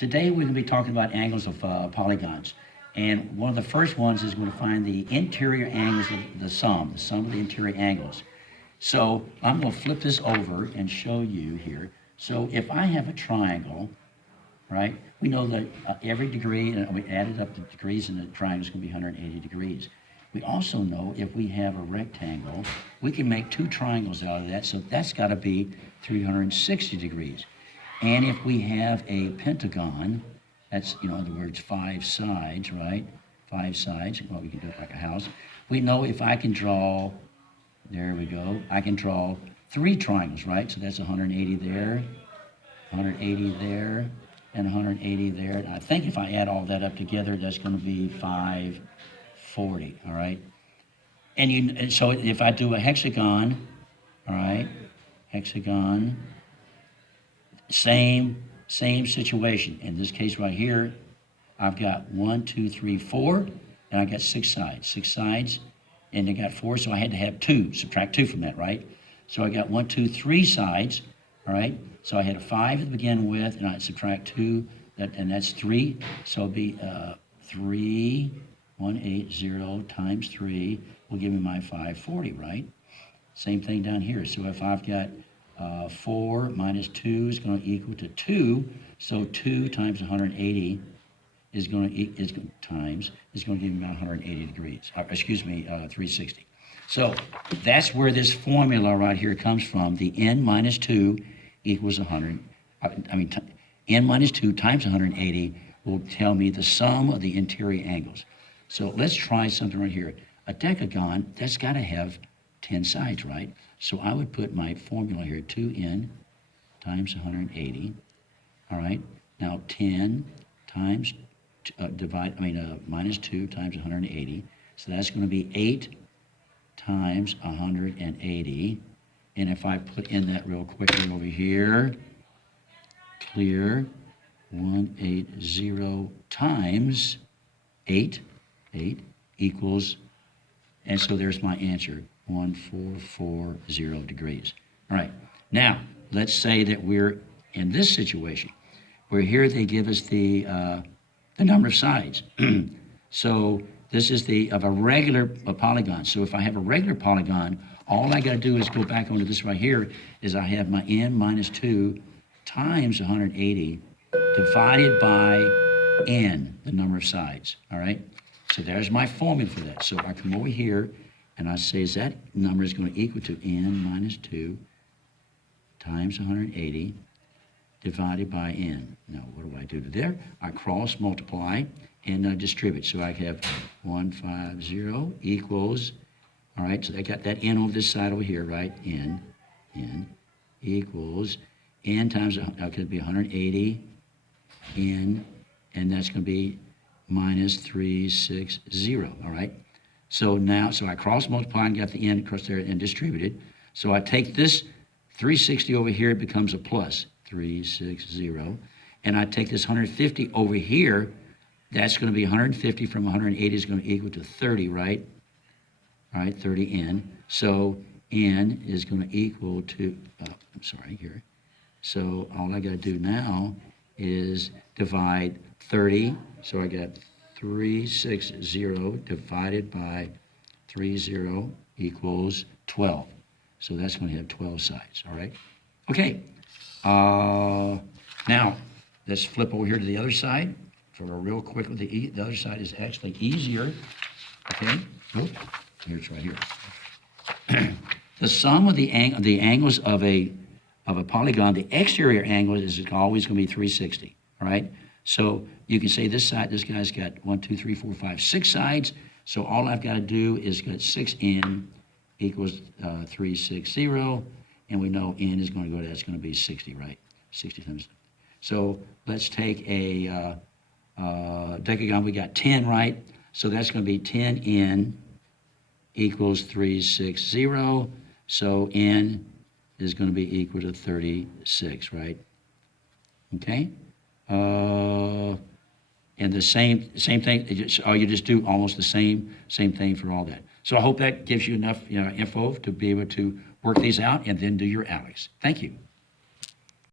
Today we're going to be talking about angles of polygons. And one of the first ones is going to find the interior angles of the sum of the interior angles. So I'm going to flip this over and show you here. So if I have a triangle, right, we know that every degree, and we added up the degrees in the triangle is going to be 180 degrees. We also know if we have a rectangle, we can make two triangles out of that, so that's got to be 360 degrees. And if we have a pentagon, that's, in other words, 5 sides, right? 5 sides, well, we can do it like a house. We know if I can draw, there we go, I can draw 3 triangles, right? So that's 180 there, 180 there, and 180 there. And I think if I add all that up together, that's going to be 540, all right? And so if I do a hexagon, all right, hexagon, same situation. In this case right here, I've got 1, 2, 3, 4, and I got 6 sides. 6 sides, and I got 4, so I had to have 2. Subtract 2 from that, right? So I got 1, 2, 3 sides, all right? So I had a 5 to begin with, and I subtract 2, and that's 3. So it'll be 3, 180 times 3 will give me my 540, right? Same thing down here. So if I've got 4 minus 2 is going to equal to 2. So 2 times 180 is going to give me about 180 degrees. 360. So that's where this formula right here comes from. The n minus 2 equals 100. N minus 2 times 180 will tell me the sum of the interior angles. So let's try something right here. A decagon, that's got to have 10 sides, right? So I would put my formula here, 2n times 180, all right? Now 10 times, minus 2 times 180, so that's going to be 8 times 180, and if I put in that real quickly over here, clear, 180 times 8 equals, and so there's my answer, 1440 degrees. All right, now let's say that we're in this situation where here they give us the number of sides. So this is of a regular polygon. So if I have a regular polygon, all I got to do is go back onto this right here is I have my n minus 2 times 180 divided by n, the number of sides, all right? So there's my formula for that. So I come over here and I say is that number is going to equal to n minus 2 times 180 divided by n. Now, what do I do to there? I cross multiply and I distribute. So I have 150 equals, all right, so I got that n over this side over here, right? N equals n times, that could be 180 n, and that's going to be minus 360, all right? So now, I cross multiply and got the n across there and distributed. So I take this 360 over here, it becomes a plus 360. And I take this 150 over here, that's going to be 150 from 180 is going to equal to 30, right? All right, 30n. So n is going to equal to, here. So all I got to do now is divide 30. So I got 360 divided by 30 equals 12. So that's going to have 12 sides, all right? Okay, now let's flip over here to the other side for a real quick. The other side is actually easier, okay? Here it's right here. The sum of the angles of a polygon, the exterior angle is always going to be 360, all right? So you can say this guy's got 1, 2, 3, 4, 5, 6 sides. So all I've got to do is get 6n equals 360, and we know n is going to go to, that's going to be 60, right? 60 times. So let's take a decagon. We got 10, right? So that's going to be 10n equals 360. So n is going to be equal to 36, right? Okay? And the same thing, you just do almost the same thing for all that. So I hope that gives you enough info to be able to work these out and then do your ALEKS. Thank you.